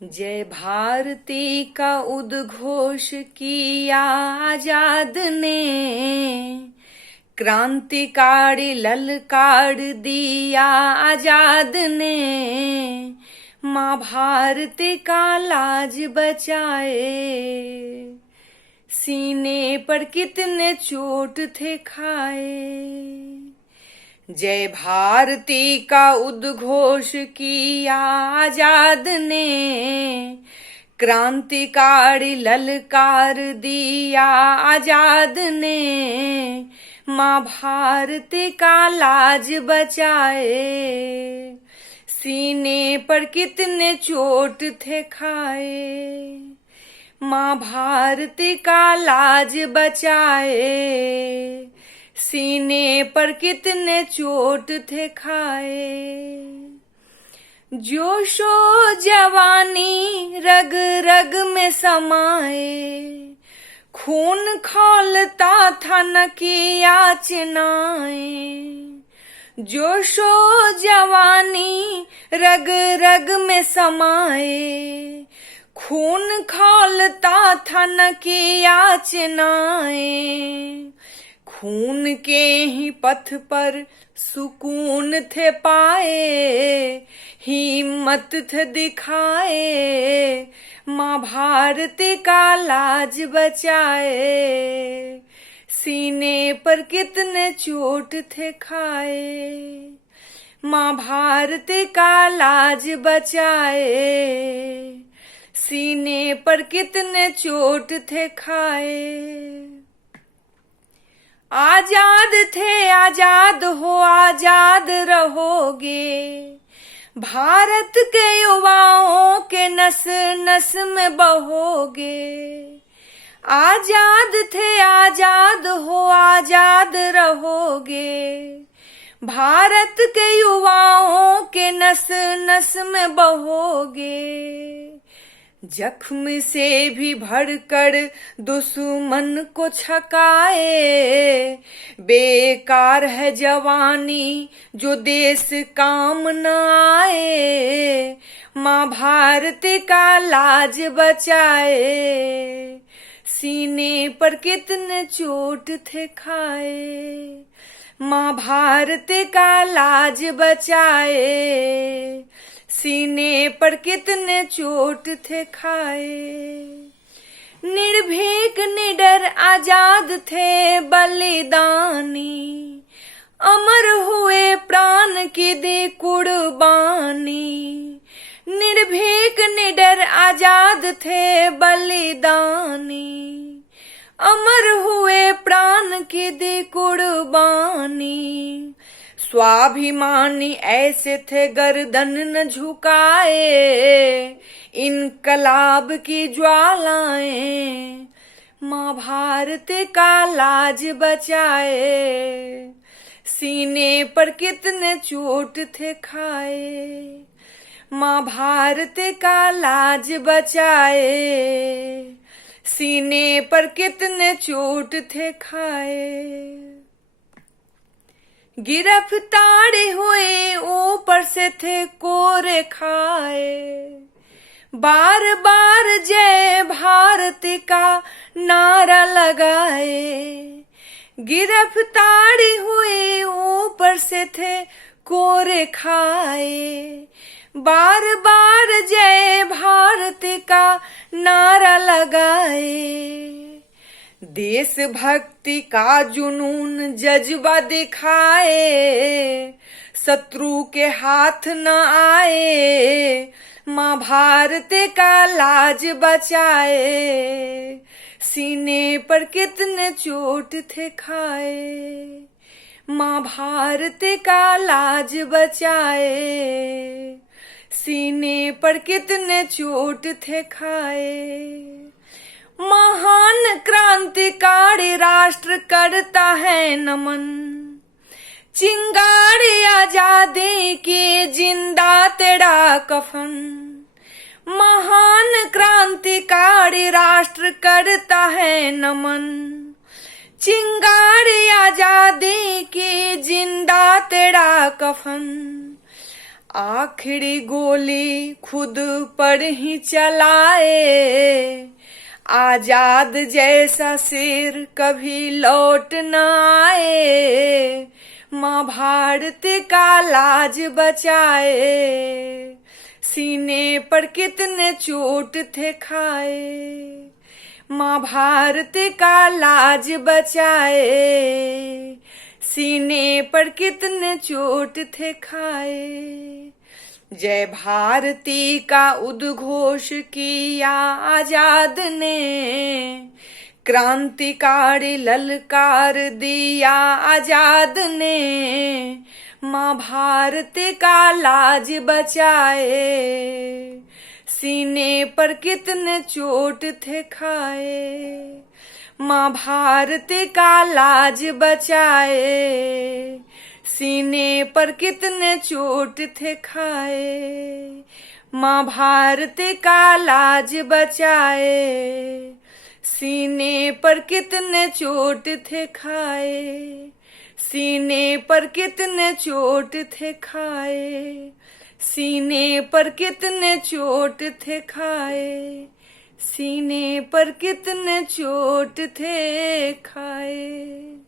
जय भारती का उद्घोष किया आजाद ने, क्रांतिकारी ललकार दिया आजाद ने। माँ भारती का लाज बचाए, सीने पर कितने चोट थे खाए। जय भारती का उद्घोष किया आजाद ने, क्रांतिकारी ललकार दिया आजाद ने। माँ भारती का लाज बचाए, सीने पर कितने चोट थे खाए। माँ भारती का लाज बचाए, सीने पर कितने चोट थे खाए। जोशो जवानी रग रग में समाए, खून खौलता था न कि याचनाएं। जोशो जवानी रग रग में समाए, खून खौलता था न कि याचनाएं। खून के ही पथ पर सुकून थे पाए, हिम्मत थे दिखाए। माँ भारती का लाज बचाए, सीने पर कितने चोट थे खाए। माँ भारती का लाज बचाए, सीने पर कितने चोट थे खाए। आजाद थे आजाद हो आजाद रहोगे, भारत के युवाओं के नस नस में बहोगे। आजाद थे आजाद हो आजाद रहोगे, भारत के युवाओं के नस नस में बहोगे। जख्म से भी भरकर दुश्मन को छकाए, बेकार है जवानी जो देश काम न आए। माँ भारती का लाज बचाए, सीने पर कितने चोट थे खाए। माँ भारती का लाज बचाए, सीने पर कितने चोट थे खाए। निर्भीक निडर आजाद थे बलिदानी, अमर हुए प्राण की दी कुर्बानी। निर्भीक निडर आजाद थे बलिदानी, अमर हुए प्राण की दी कुर्बानी। स्वाभिमानी ऐसे थे गर्दन न झुकाए, इनकलाब की ज्वालाएं। माँ भारती का लाज बचाए, सीने पर कितने चोट थे खाए। माँ भारती का लाज बचाए, सीने पर कितने चोट थे खाए। गिरफ्तार हुए ऊपर से थे कोरे खाए, बार बार जय भारती का नारा लगाए। गिरफ्तार हुए ऊपर से थे कोरे खाए, बार बार जय भारती का नारा लगाए। देशभक्ति का जुनून जज्बा दिखाए, शत्रु के हाथ न आए। माँ भारती का लाज बचाए, सीने पर कितने चोट थे खाए। माँ भारती का लाज बचाए, सीने पर कितने चोट थे खाए। महान क्रांतिकारी राष्ट्र करता है नमन, चिंगारी आजादी की जिंदा तेरा कफन। महान क्रांतिकारी राष्ट्र करता है नमन, चिंगारी आजादी की जिंदा तेरा कफन। आखिरी गोली खुद पर ही चलाए, आजाद जैसा शेर कभी लौट न आए, माँ भारती का लाज बचाए। सीने पर कितने चोट थे खाए, माँ भारती का लाज बचाए। सीने पर कितने चोट थे खाए। जय भारती का उद्घोष किया आजाद ने, क्रांतिकारी ललकार दिया आजाद ने, माँ भारती का लाज बचाए। सीने पर कितने चोट थे खाए, माँ भारती का लाज बचाए। सीने पर कितने चोट थे खाए, माँ भारती का लाज बचाए। सीने पर कितने चोट थे खाए, सीने पर कितने चोट थे खाए। सीने पर कितने चोट थे खाए, सीने पर कितने चोट थे खाए।